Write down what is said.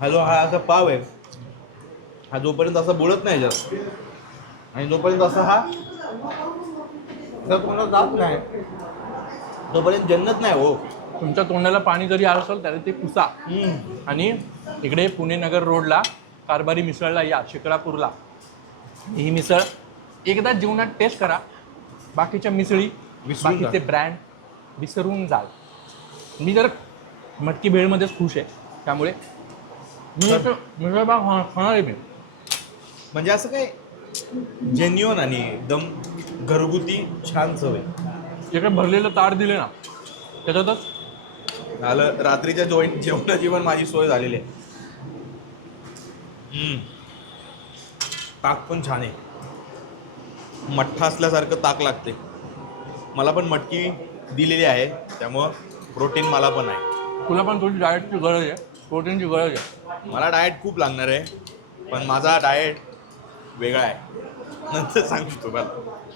हा जो हा असा पाव आहे हा जोपर्यंत असा बोलत नाही जास्त आणि जोपर्यंत असा हा कोणाला जात नाही तोपर्यंत जन्नत नाही हो. तुमच्या तोंडाला पाणी जरी आलं असेल तरी ते पुसा. आणि इकडे पुणे नगर रोडला कारभारी मिसळला या, शिक्रापूरला. ही मिसळ एकदा जीवनात टेस्ट करा, बाकीच्या मिसळी विसरून बाकीचे ब्रँड विसरून जाल. मी जर मटकी भेळमध्येच खुश आहे, त्यामुळे मी असं मिसळ पाव खाणार आहे मी. म्हणजे असं काय जेन्युअन आणि एकदम घरगुती छान चव आहे. इकडे भरलेलं ताट दिले ना, त्याच्यातच झालं रात्रीच्या जेवणाची पण माझी सोय झालेली आहे. ताक पण छान आहे, मठ्ठा असल्यासारखं ताक लागते. मला पण मटकी दिलेली आहे त्यामुळं प्रोटीन मला पण आहे. तुला पण थोडी डाएटची गरज आहे, प्रोटीनची गरज आहे. मला डाएट खूप लागणार आहे, पण माझा डाएट वेगळा आहे, नंतर सांगतो तुम्हाला.